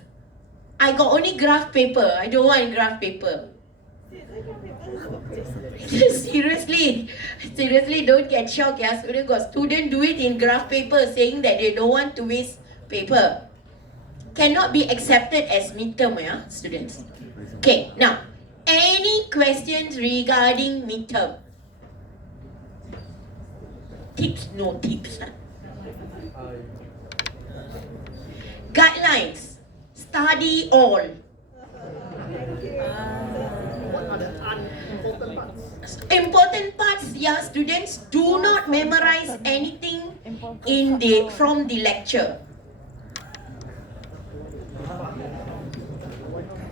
I got only graph paper. I don't want graph paper. Seriously, don't get shocked. Yeah, student do it in graph paper saying that they don't want to waste paper. Cannot be accepted as midterm, yeah, students. Okay, now, any questions regarding midterm? no tips. Guidelines. Study all. What are the unimportant parts? Important parts, yeah, students, do not memorize anything from the lecture.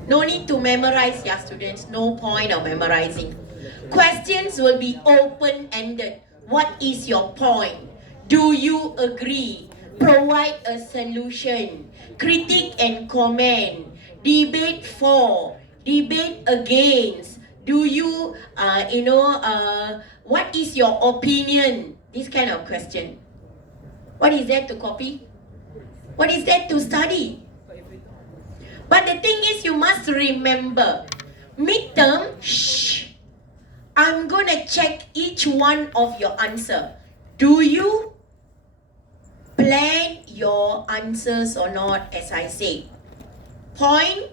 No need to memorize, yeah, students. No point of memorizing. Questions will be open-ended. What is your point? Do you agree? Provide a solution. Critique and comment. Debate for. Debate against. Do you, what is your opinion? This kind of question. What is that to copy? What is that to study? But the thing is, you must remember, midterm, I'm gonna check each one of your answer. Do you plan your answers or not, as I say? Point,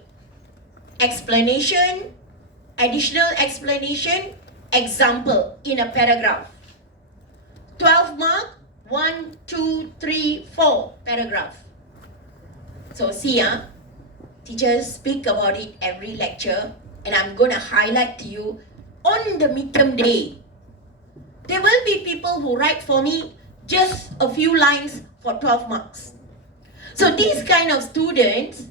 explanation, additional explanation, example in a paragraph. 12 mark, 1, 2, 3, 4 paragraph. So see, teachers speak about it every lecture, and I'm going to highlight to you on the midterm day. There will be people who write for me just a few lines for 12 marks. So these kind of students,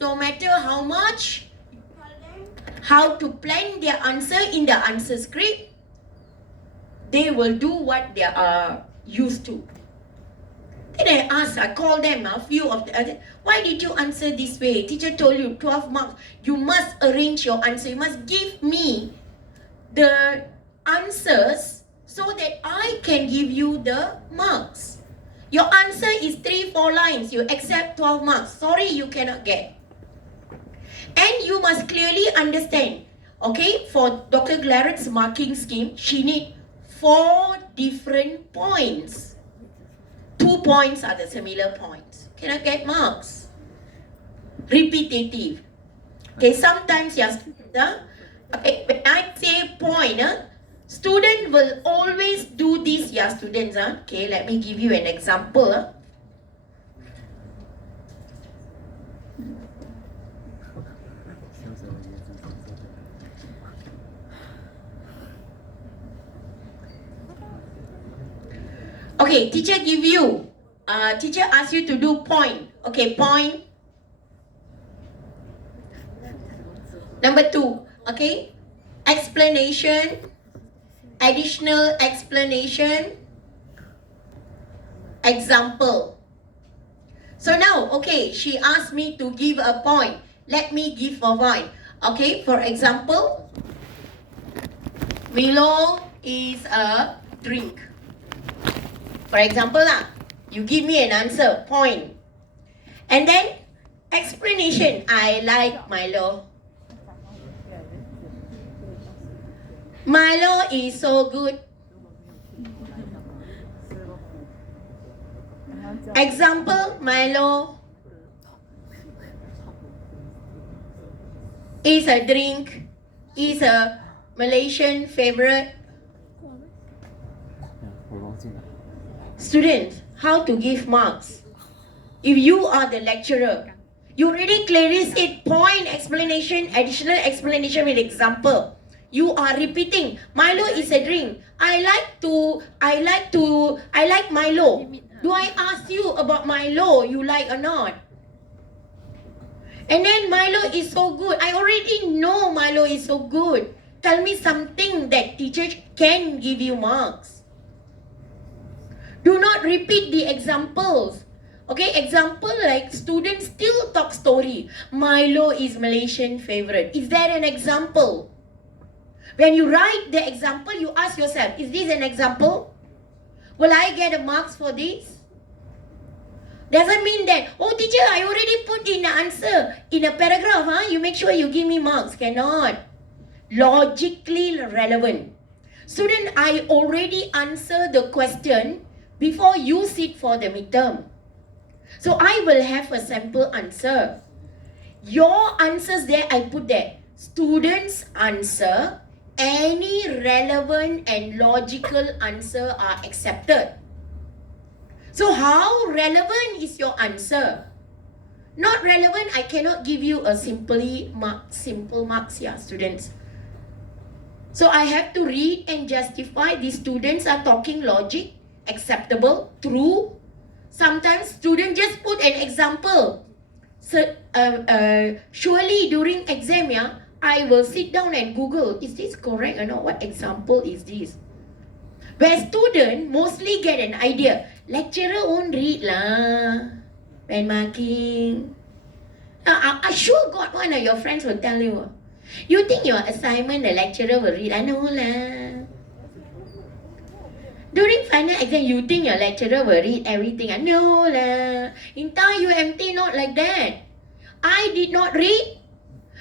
no matter how much you tell them how to plan their answer in the answer script, they will do what they are used to. Then I call them, a few of the other, why did you answer this way? Teacher told you 12 marks. You must arrange your answer. You must give me the answers so that I can give you the marks. Your answer is 3-4 lines. You accept 12 marks. Sorry, you cannot get. And you must clearly understand, okay, for Dr. Glarett's marking scheme, she needs 4 different points. 2 points are the similar points. Cannot get marks. Repetitive. Okay, sometimes, yes, okay, when I say point, student will always do this, yeah, students. Okay, let me give you an example. Okay, teacher asks you to do point. Okay, point. Number 2, okay, explanation, additional explanation, example. So now, okay, she asked me to give a point. Let me give a point. Okay, for example, Milo is a drink. For example, you give me an answer, point. And then, explanation, I like Milo. Milo is so good. Example, Milo is a drink, is a Malaysian favorite. Students, how to give marks? If you are the lecturer, you already clearly said point, explanation, additional explanation with example. You are repeating. Milo is a drink. I like Milo. Do I ask you about Milo, you like or not? And then Milo is so good. I already know Milo is so good. Tell me something that teacher can give you marks. Do not repeat the examples. Okay, example like students still talk story. Milo is Malaysian favorite. Is that an example? When you write the example, you ask yourself, is this an example? Will I get a marks for this? Doesn't mean that, oh teacher, I already put in the answer in a paragraph. You make sure you give me marks. Cannot. Logically relevant. Student, I already answered the question before you sit for the midterm. So I will have a sample answer. Your answers there, I put there. students answer, any relevant and logical answer are accepted. So how relevant is your answer? Not relevant, I cannot give you a simple marks here, students. So I have to read and justify these students are talking logic, acceptable, true. Sometimes students just put an example. So, surely during exam, yeah, I will sit down and Google, is this correct or not? What example is this? Where students mostly get an idea. Lecturer won't read lah when marking. I sure got one of your friends will tell you. You think your assignment the lecturer will read? I know lah. During final exam, you think your lecturer will read everything? I know lah. Entire UMT not like that. I did not read.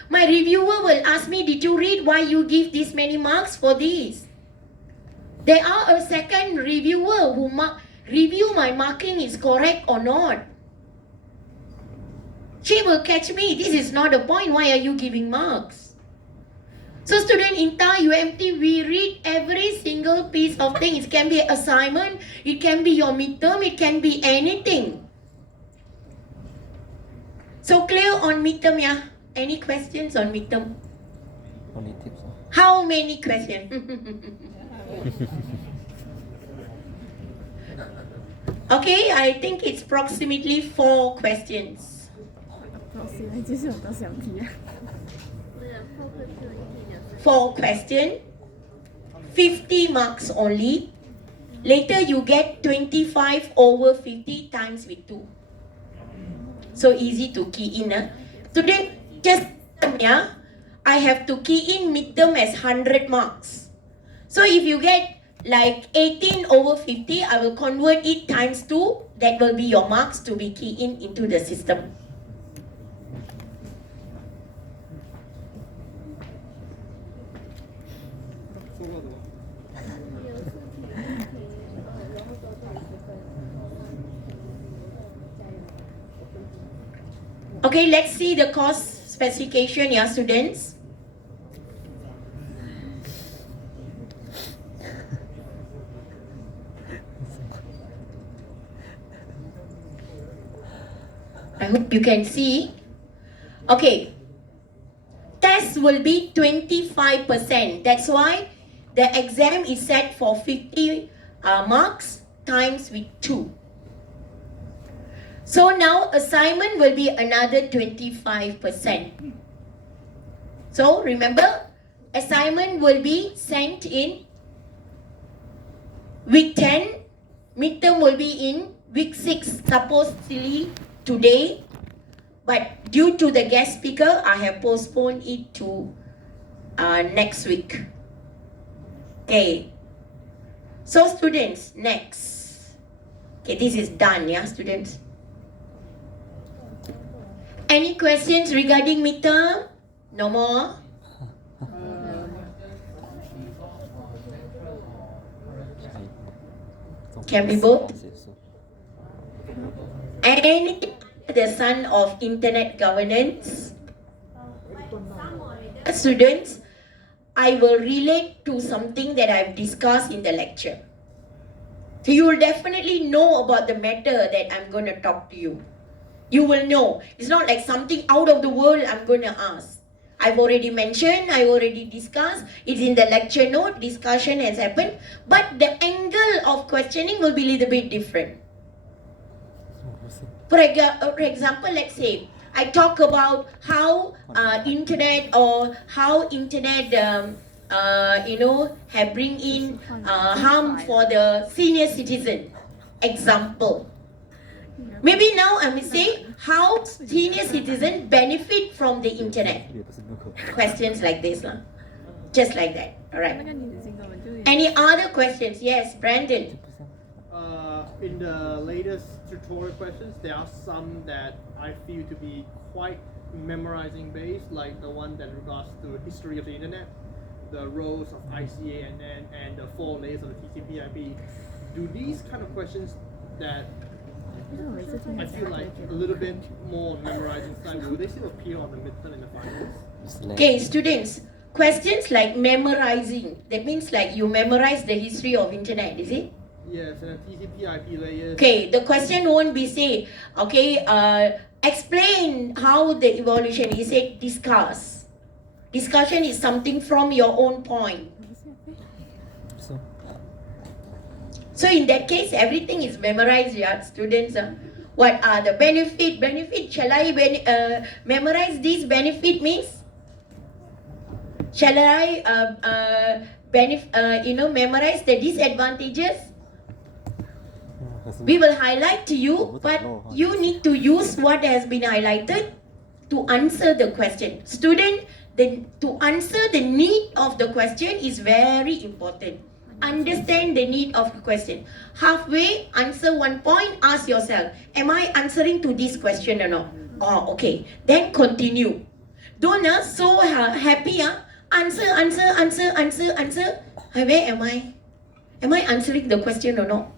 My reviewer will ask me, did you read? Why you give this many marks for this? There are a second reviewer who review my marking is correct or not. She will catch me. This is not the point. Why are you giving marks? So student, entire UMT, we read every single piece of thing. It can be an assignment, it can be your midterm, it can be anything. So clear on midterm, yeah? Any questions on midterm? Only tips. How many questions? Okay, I think it's approximately 4 questions. 其实我都想提啊。 4 questions, 50 marks only. Later you get 25 over 50 times with 2. So easy to key in. Student, just yeah, I have to key in midterm as 100 marks. So if you get like 18 over 50, I will convert it times 2. That will be your marks to be keyed in into the system. Okay, let's see the course specification, yeah, students. I hope you can see. Okay, test will be 25%. That's why the exam is set for 50 marks times with 2. So now assignment will be another 25%. So remember, assignment will be sent in week 10, midterm will be in week 6, supposedly today, but due to the guest speaker, I have postponed it to next week. Okay, so students, next. Okay, this is done, yeah, students? Any questions regarding midterm? No more? Can we vote? Anything the son of internet governance? Students, I will relate to something that I've discussed in the lecture. So you will definitely know about the matter that I'm going to talk to you. You will know. It's not like something out of the world I'm going to ask. I've already mentioned, I already discussed, it's in the lecture note, discussion has happened, but the angle of questioning will be a little bit different. For example, let's say, I talk about how internet or how internet, have bring in harm for the senior citizen. Example. Maybe now I'm saying how senior citizens benefit from the internet. Questions like this, just like that. All right. Any other questions? Yes, Brandon. In the latest tutorial questions, there are some that I feel to be quite memorizing based, like the one that regards to history of the internet, the roles of ICA and the 4 layers of the TCP/IP. Do these kind of questions that I feel like a little bit more memorizing side, will they still appear on the midterm and the finals? Okay, students, questions like memorizing. That means like you memorize the history of internet, is it? Yes, and TCP IP layers. Okay, the question won't be say, okay, explain how the evolution is. Say discuss. Discussion is something from your own point. So in that case, everything is memorized, yeah, students. What are the benefit? Benefit, shall I memorize this benefit means? Shall I memorize the disadvantages? We will highlight to you, but you need to use what has been highlighted to answer the question. Student, to answer the need of the question is very important. Understand the need of the question. Halfway, answer one point, ask yourself, am I answering to this question or not? Oh, okay. Then continue. Don't so happy, answer. Where am I? Am I answering the question or not?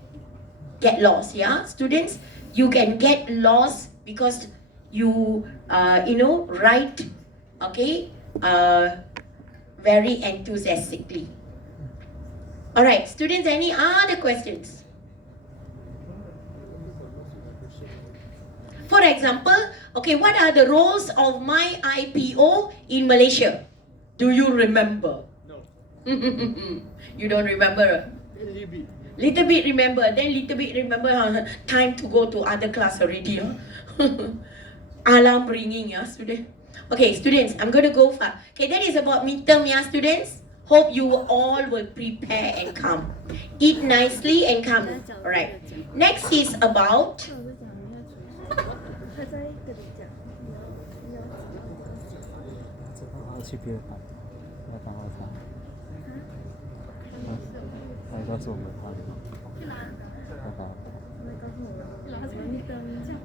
Get lost, yeah? Students, you can get lost because you, write, okay, very enthusiastically. All right, students, any other questions? For example, okay, what are the roles of my IPO in Malaysia? Do you remember? No. You don't remember? Little bit remember, then little bit remember time to go to other class already. Alarm ringing, yeah, student. Okay, students, I'm going to go far. Okay, that is about midterm, yeah, students. Hope you all will prepare and come. Eat nicely and come. Alright. Next is about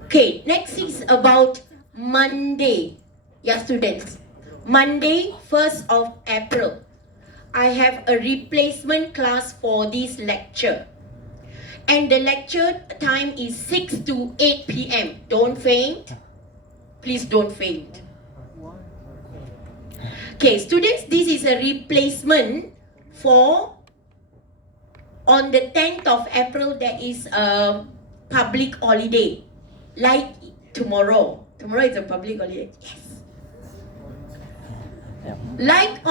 okay, next is about Monday. Yeah, students. Monday, 1st of April. I have a replacement class for this lecture. And the lecture time is 6 to 8 p.m. Don't faint. Please don't faint. Okay, students, this is a replacement for on the 10th of April, there is a public holiday. Like tomorrow. Tomorrow is a public holiday. Yes. Like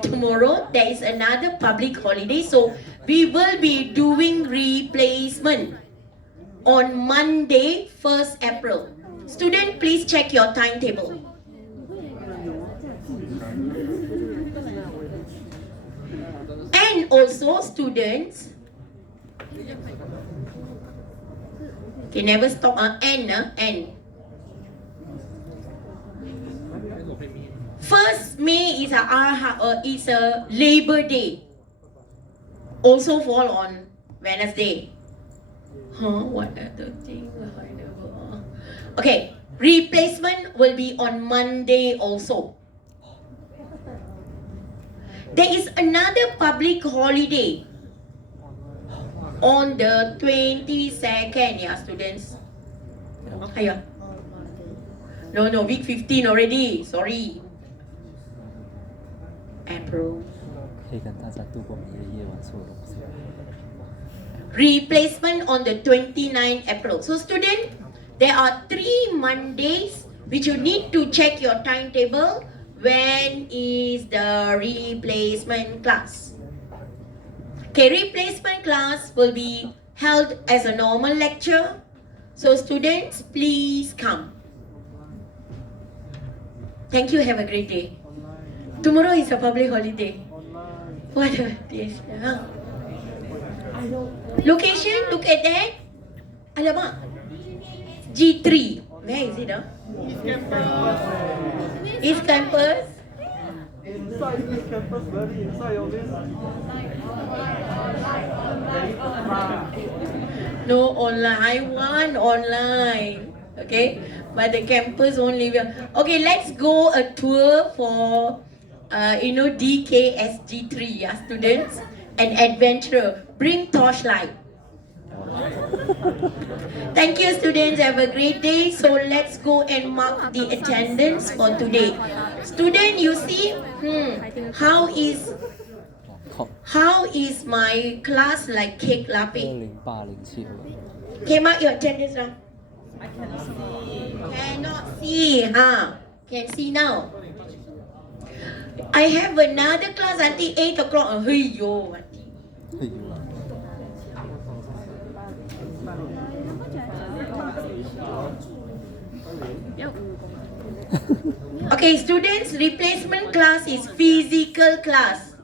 tomorrow, there is another public holiday, so we will be doing replacement on Monday, 1st April. Student, please check your timetable. And also, students, okay, never stop. N. 1st May is a Labor Day. Also fall on Wednesday. What other thing? Okay, replacement will be on Monday also. There is another public holiday on the 22nd, yeah, students. No, week 15 already. Sorry. April. Replacement on the 29th April. So student, there are 3 Mondays which you need to check your timetable. When is the replacement class? Okay, replacement class will be held as a normal lecture. So students, please come. Thank you, have a great day. Tomorrow is a public holiday. What a this? Location, look at that. Alamak. G3. Where is it? East Campus. Inside East Campus, very inside of this. No online. I want online. Okay, but the campus only will. Okay, let's go a tour for DKSG3, yeah, students, and adventure. Bring torchlight. Thank you, students. Have a great day. So let's go and mark the attendance for today. Student, you see, how is my class like cake lapping? 2008 Came out your attendance now. I cannot see. Can see now. I have another class until 8 o'clock. Hey yo. Okay, students, replacement class is physical class.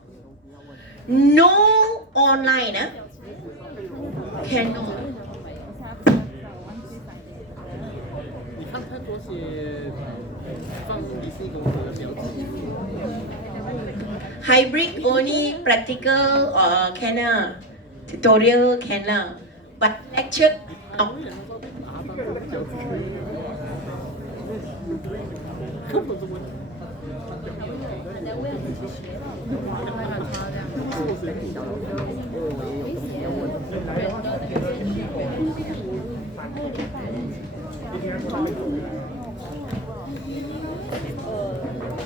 No online. Cannot. 你看太多些放迪士尼公主的标志。 Hybrid only practical or can tutorial can but lecture no. 根本就问。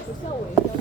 不叫我一个。